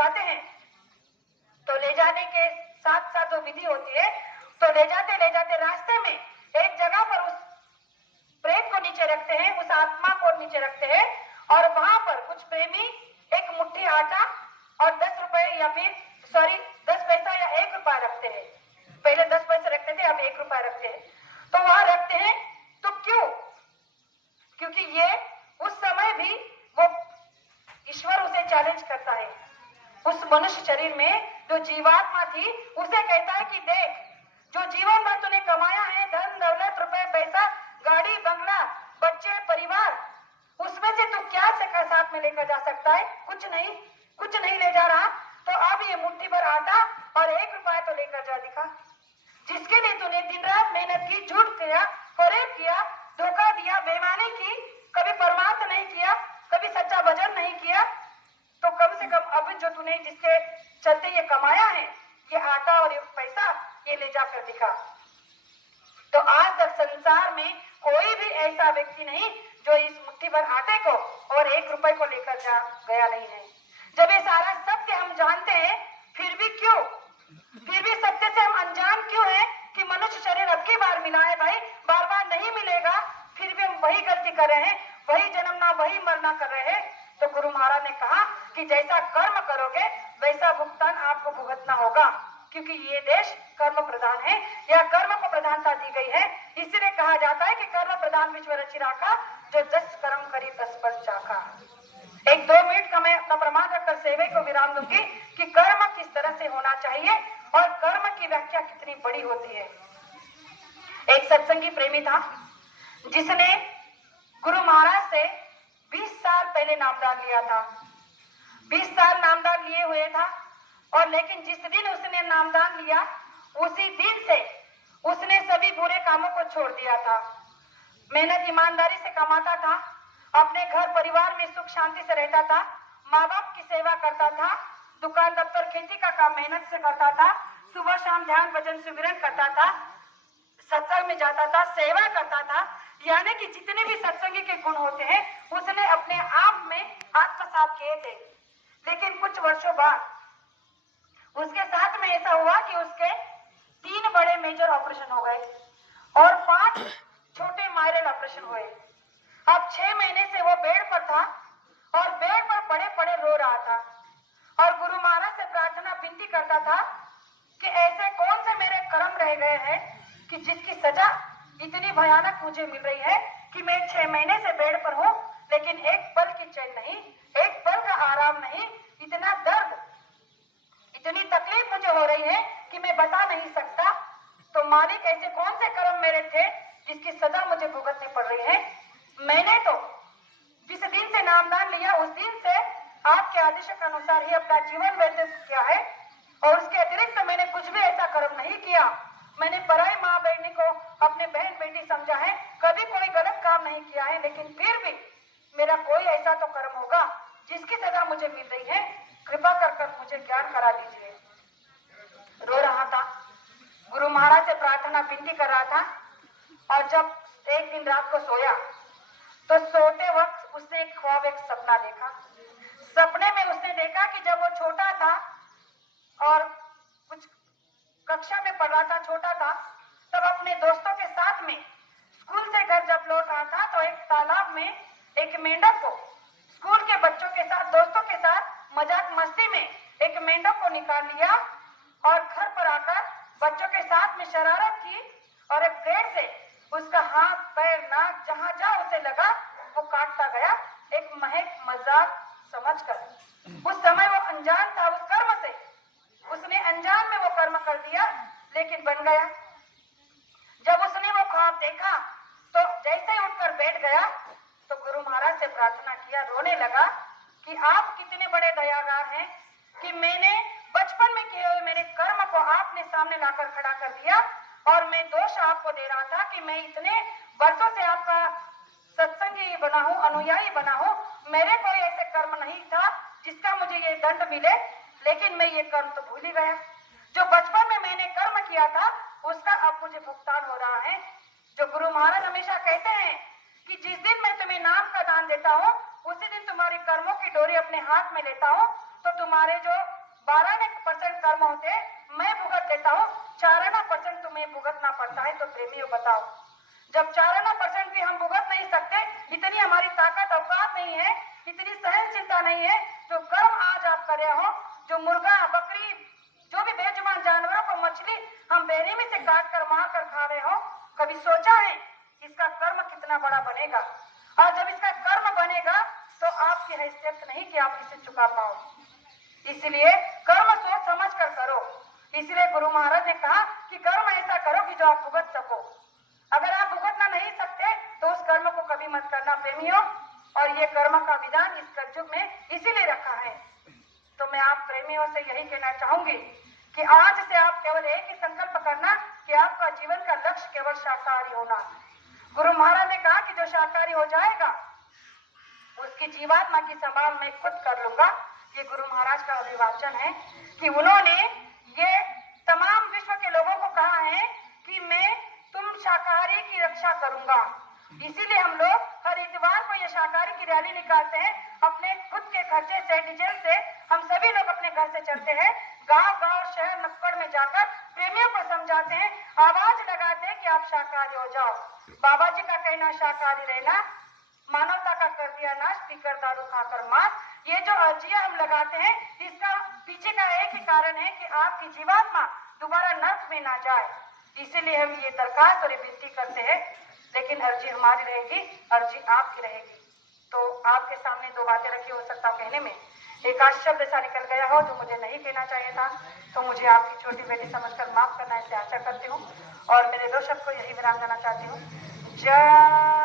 जाते हैं तो ले जाने के साथ साथ जो विधि होती है, तो ले जाते रास्ते में एक जगह पर उस प्रेत को नीचे रखते हैं, उस आत्मा को नीचे रखते हैं और वहां पर कुछ प्रेमी एक मुट्ठी आटा और 10 रुपए या फिर 10 पैसा या 1 रुपया रखते हैं। पहले 10 पैसे रखते थे, अब 1 रुपया रखते हैं। तो वहां रखते हैं तो क्यों? क्योंकि ये उस समय भी वो ईश्वर उसे चैलेंज करता है। उस मनुष्य शरीर में जो जीवात्मा थी उसे कहता है कि देख, जो जीवन भर तूने कमाया है, धन दौलत रुपए पैसा गाड़ी बंगला बच्चे परिवार, उसमें से तू क्या साथ में लेकर जा सकता है? कुछ नहीं ले जा रहा। तो अब ये मुट्ठी भर आटा और 1 रुपया तो लेकर जा दिखा, जिसके लिए तूने दिन रात मेहनत की, झूठ किया, फरेब किया, धोखा दिया, बेईमानी की, कभी परमार्थ नहीं किया, कभी सच्चा भजन नहीं किया। तो कम से कम अब जो तूने जिसके चलते ये कमाया है, ये आटा और ये पैसा, ये ले जाकर दिखा। तो आज तक संसार में कोई भी ऐसा व्यक्ति नहीं जो इस मुट्ठी भर आटे को और 1 रुपए को लेकर जा गया नहीं है। जब ये सारा सत्य हम जानते हैं, फिर भी सत्य से हम अनजान क्यों है कि मनुष्य शरीर अब की बार मिला है भाई, बार बार नहीं मिलेगा, फिर भी हम वही गलती कर रहे हैं, वही जन्मना वही मरना कर रहे हैं। तो गुरु महाराज ने कहा कि जैसा कर्म करोगे वैसा भुगतान आपको भुगतना होगा, क्योंकि ये देश कर्म प्रधान है, या कर्म को प्रधानता दी गई है। इसीलिए कहा जाता है कि कर्म प्रधान विश्व रचि राखा, जो 10 कर्म करी 10 फल चाखा। 1-2 मिनट का मैं अपना प्रमाण रखकर सेवे को विराम दूंगी कि कर्म किस तरह से होना चाहिए और कर्म की व्याख्या कितनी बड़ी होती है। एक सत्संगी प्रेमी था जिसने गुरु महाराज से 20 साल पहले नामदान लिया था। 20 साल नामदान लिए हुए था, और लेकिन जिस दिन उसने नामदान लिया उसी दिन से उसने सभी बुरे कामों को छोड़ दिया था। मेहनत ईमानदारी से कमाता था, अपने घर परिवार में सुख शांति से रहता था, माँ बाप की सेवा करता था, दुकान दफ्तर खेती का काम मेहनत से करता था, सुबह शाम ध्यान भजन सुमिरन करता था, सत्संग में जाता था, सेवा करता था, यानी कि जितने भी सत्संगी के गुण होते हैं उसने अपने आप में आत्मसात किए थे। लेकिन कुछ वर्षों बाद उसके साथ में ऐसा हुआ कि उसके 3 बड़े मेजर ऑपरेशन हो गए और 5 छोटे माइनर ऑपरेशन हुए। अब 6 महीने से वो बेड पर था और बेड पर पड़े पड़े रो रहा था और गुरु महाराज से प्रार्थना विनती करता था कि ऐसे कौन से मेरे कर्म रह गए हैं कि जिसकी सजा इतनी भयानक मुझे मिल रही है कि मैं 6 महीने से बेड पर हूँ, लेकिन एक पल की चैन नहीं, एक पल का आराम नहीं, इतना दर्द, इतनी तकलीफ मुझे हो रही है कि मैं बता नहीं सकता। तो मालिक, ऐसे कौन से कर्म मेरे थे जिसकी सजा मुझे भुगतनी पड़ रही है? मैंने तो जिस दिन से नामदान लिया उस दिन से आपके आदेश के अनुसार ही अपना जीवन व्यतीत किया है, और उसके अतिरिक्त मैंने कुछ भी ऐसा कर्म नहीं किया। मैंने पराई माँ बहनी को अपने बहन बेटी समझा है, कभी कोई गलत काम नहीं किया है, लेकिन फिर भी मेरा कोई ऐसा तो कर्म होगा जिसकी सजा मुझे मिल रही है, कृपा कर मुझे ज्ञान करा दीजिए। रो रहा था, गुरु महाराज से प्रार्थना विनती कर रहा था, और जब एक दिन रात को सोया तो सोते वक्त उसने एक ख्वाब, एक सपना देखा। सपने में उसने देखा कि जब वो छोटा था और कुछ कक्षा में पढ़ रहा था, छोटा था, तब अपने दोस्तों के साथ में स्कूल से घर जब लौट रहा था तो एक तालाब में एक मेंढक को स्कूल के बच्चों के साथ, दोस्तों के साथ मजाक मस्ती में एक मेंढक को निकाल लिया और घर पर आकर बच्चों के साथ में शरारत की और एक ब्लेड से उसका हाथ पैर नाक जहां जहां उसे लगा वो काटता गया, एक महज मजाक समझकर। उस समय वो अनजान था उस कर्म से, उसने अनजान में वो कर्म कर दिया, लेकिन बन गया। जब उसने वो ख्वाब देखा तो जैसे ही उठकर बैठ गया तो गुरु महाराज से प्रार्थना किया, रोने लगा कि आप कितने बड़े दयागार हैं कि मैंने बचपन में किए हुए मेरे कर्म को आपने सामने लाकर खड़ा कर दिया, और मैं दोष आपको दे रहा था कि मैं इतने वर्षों से आपका सत्संगी बना हूँ, अनुयायी बना हूँ, मेरे कोई ऐसे कर्म नहीं था जिसका मुझे ये दंड मिले, लेकिन मैं ये कर्म तो भूल ही गया। जो बचपन में मैंने कर्म किया था उसका अब मुझे भुगतान हो रहा है। जो गुरु महाराज हमेशा कहते हैं कि जिस दिन मैं तुम्हें नाम का दान देता हूँ उसी दिन तुम्हारी कर्मों की डोरी अपने हाथ में लेता हूँ तो तुम्हारे जो 12% कर्म होते मैं भुगत देता हूँ, 4% तुम्हें भुगतना पड़ता है। तो प्रेमियों बताओ, जब 4% भी हम भुगत नहीं सकते, इतनी हमारी ताकत औकात नहीं है, इतनी सहनशीलता नहीं है, जो कर्म आज आप कर रहे हो, जो मुर्गा बकरी जो भी बेजुबान जानवरों को मछली हम बेरहमी से काट कर मार कर खा रहे हो, कभी सोचा है इसका कर्म कितना बड़ा बनेगा? और जब इसका कर्म बनेगा तो आपकी हैसियत नहीं कि आप इसे चुका पाओ। इसलिए कर्म सोच समझ कर करो। इसलिए गुरु महाराज ने कहा कि कर्म ऐसा करो कि जो आप भुगत सको। अगर आप भुगतना नहीं सकते तो उस कर्म को कभी मत करना प्रेमियों। और ये कर्म का विधान इस कलयुग में इसीलिए रखा है। तो मैं आप प्रेमियों से यही कहना चाहूंगी कि आज से आप केवल एक ही संकल्प करना कि आपका जीवन का लक्ष्य केवल शाकाहारी होना। गुरु महाराज ने कहा कि जो शाकाहारी हो जाएगा उसकी जीवात्मा की संभाल मैं खुद कर लूंगा। ये गुरु महाराज का अभिवाचन है कि उन्होंने ये तमाम विश्व के लोगों को कहा है कि मैं तुम शाकाहारी की रक्षा करूंगा। इसीलिए हम लोग हर इतवार को ये शाकाहारी की रैली निकालते हैं। अपने खुद के खर्चे से, डीजल से हम सभी लोग अपने घर से चलते हैं, गांव गांव शहर नुक्कड़ में जाकर प्रेमियों को समझाते हैं, आवाज लगाते हैं कि आप शाकाहारी हो जाओ। बाबा जी का कहना शाकाहारी रहना, मानवता का कर दिया नाश, पीकर दारू खाकर मांस। ये जो अर्जियां हम लगाते हैं इसका पीछे का एक ही कारण है कि आपकी जीवात्मा दोबारा नर्क में ना जाए। इसीलिए हम ये दरखास्त और विनती करते हैं। लेकिन अर्जी हमारी रहेगी, अर्जी आपकी रहेगी। तो आपके सामने दो बातें रखी, हो सकता कहने में एक आध शब्द ऐसा निकल गया हो जो मुझे नहीं कहना चाहिए था, तो मुझे आपकी छोटी बेटी समझकर माफ करना, ऐसे आशा करती हूँ। और मेरे दो शब्द को यही विराम देना चाहती हूँ। जय